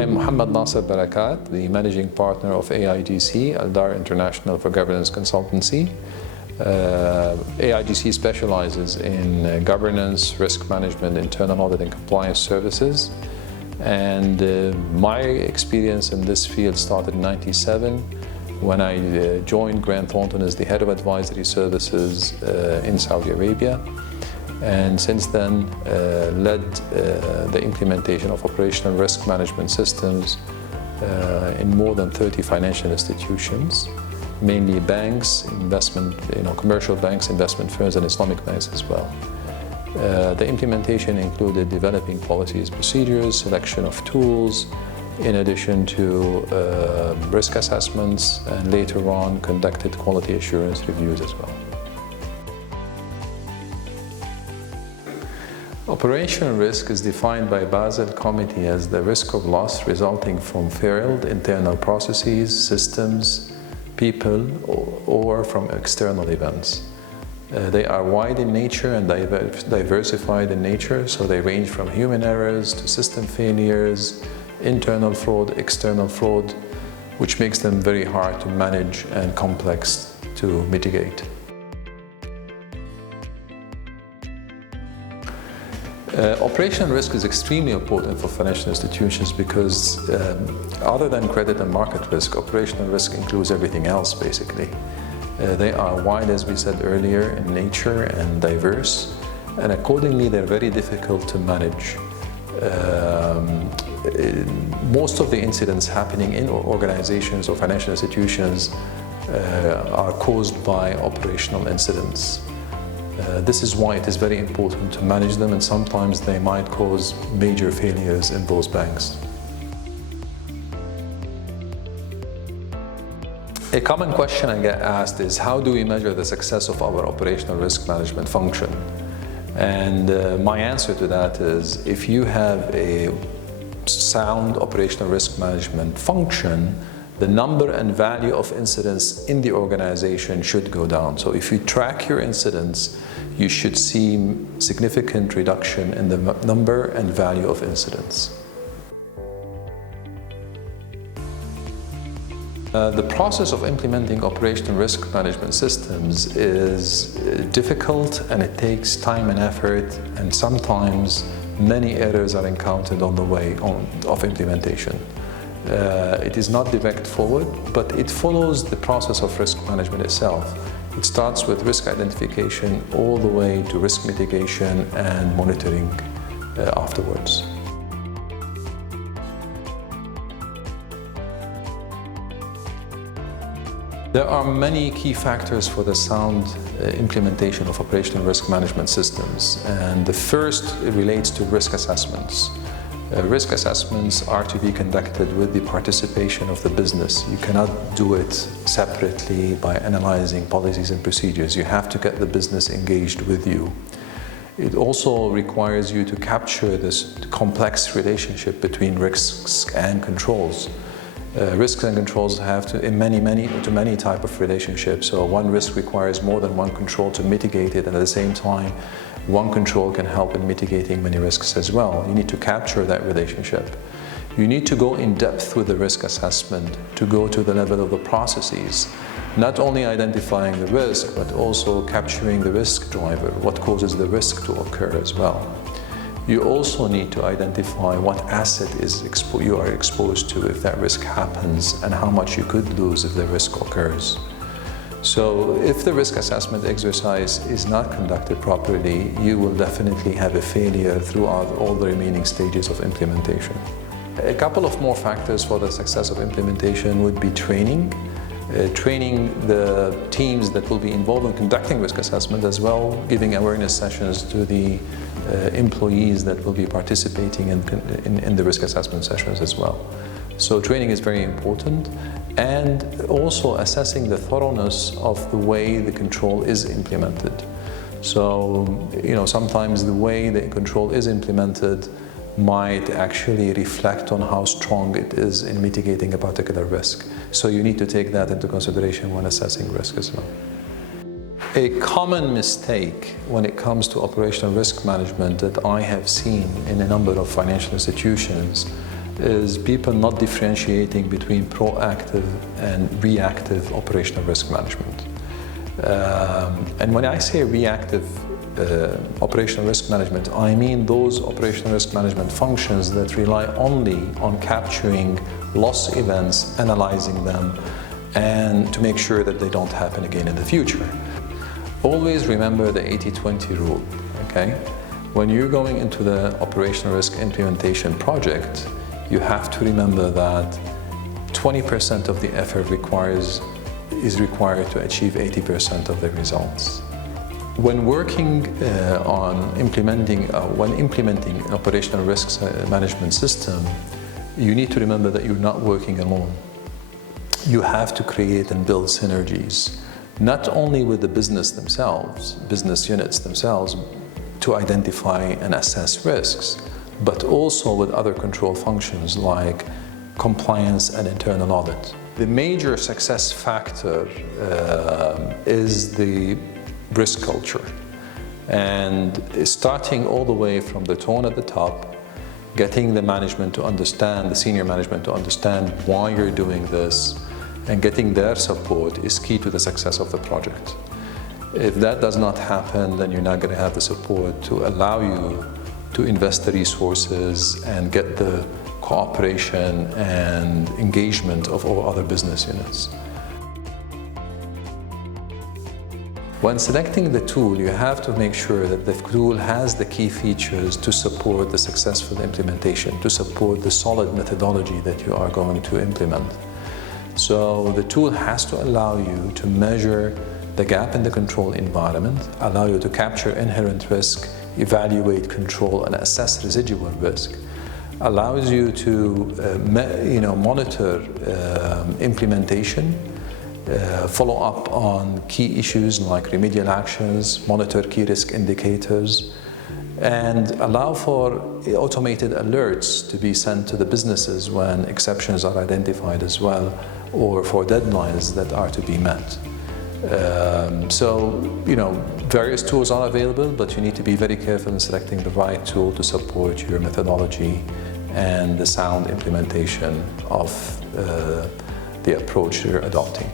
I'm Mohammed-Nasser Barakat, the managing partner of AIGC, Aldar International for Governance Consultancy. AIGC specializes in governance, risk management, internal audit and compliance services. And my experience in this field started in '97 when I joined Grant Thornton as the head of advisory services in Saudi Arabia. And since then led the implementation of operational risk management systems in more than 30 financial institutions, mainly banks, commercial banks, investment firms, and Islamic banks as well. The implementation included developing policies, procedures, selection of tools, in addition to risk assessments, and later on conducted quality assurance reviews as well. Operational risk is defined by Basel Committee as the risk of loss resulting from failed internal processes, systems, people, or from external events. They are wide in nature and diversified in nature, so they range from human errors to system failures, internal fraud, external fraud, which makes them very hard to manage and complex to mitigate. Operational risk is extremely important for financial institutions because other than credit and market risk, operational risk includes everything else basically. They are wide, as we said earlier, in nature and diverse, and accordingly they're very difficult to manage. Most of the incidents happening in organizations or financial institutions are caused by operational incidents. This is why it is very important to manage them, and sometimes they might cause major failures in those banks. A common question I get asked is, how do we measure the success of our operational risk management function? And my answer to that is, if you have a sound operational risk management function, the number and value of incidents in the organization should go down. So if you track your incidents, you should see significant reduction in the number and value of incidents. The process of implementing operational risk management systems is difficult, and it takes time and effort, and sometimes many errors are encountered on the way of implementation. It is not direct forward, but it follows the process of risk management itself. It starts with risk identification all the way to risk mitigation and monitoring afterwards. There are many key factors for the sound implementation of operational risk management systems, and the first relates to risk assessments. Risk assessments are to be conducted with the participation of the business. You cannot do it separately by analyzing policies and procedures. You have to get the business engaged with you. It also requires you to capture this complex relationship between risks and controls. Risks and controls have many types of relationships. So one risk requires more than one control to mitigate it, and at the same time, one control can help in mitigating many risks as well. You need to capture that relationship. You need to go in depth with the risk assessment to go to the level of the processes, not only identifying the risk, but also capturing the risk driver, what causes the risk to occur as well. You also need to identify what asset you are exposed to if that risk happens, and how much you could lose if the risk occurs. So if the risk assessment exercise is not conducted properly, you will definitely have a failure throughout all the remaining stages of implementation. A couple of more factors for the success of implementation would be training. Training the teams that will be involved in conducting risk assessment, as well giving awareness sessions to the employees that will be participating in the risk assessment sessions as well. So training is very important, and also assessing the thoroughness of the way the control is implemented. So, sometimes the way the control is implemented might actually reflect on how strong it is in mitigating a particular risk. So you need to take that into consideration when assessing risk as well. A common mistake when it comes to operational risk management that I have seen in a number of financial institutions is people not differentiating between proactive and reactive operational risk management. And when I say reactive operational risk management, I mean those operational risk management functions that rely only on capturing loss events, analyzing them, and to make sure that they don't happen again in the future. Always remember the 80-20 rule, okay? When you're going into the operational risk implementation project, you have to remember that 20% of the effort is required to achieve 80% of the results. When working when implementing an operational risk management system, you need to remember that you're not working alone. You have to create and build synergies, not only with the business units themselves, to identify and assess risks, but also with other control functions like compliance and internal audit. The major success factor is the risk culture, and starting all the way from the tone at the top, getting the management to understand, the senior management to understand why you're doing this, and getting their support is key to the success of the project. If that does not happen, then you're not going to have the support to allow you to invest the resources and get the cooperation and engagement of all other business units. When selecting the tool, you have to make sure that the tool has the key features to support the successful implementation, to support the solid methodology that you are going to implement. So the tool has to allow you to measure the gap in the control environment, allow you to capture inherent risk, evaluate, control, and assess residual risk, allows you to monitor implementation, follow up on key issues like remedial actions, monitor key risk indicators, and allow for automated alerts to be sent to the businesses when exceptions are identified as well, or for deadlines that are to be met. Various tools are available, but you need to be very careful in selecting the right tool to support your methodology and the sound implementation of the approach you're adopting.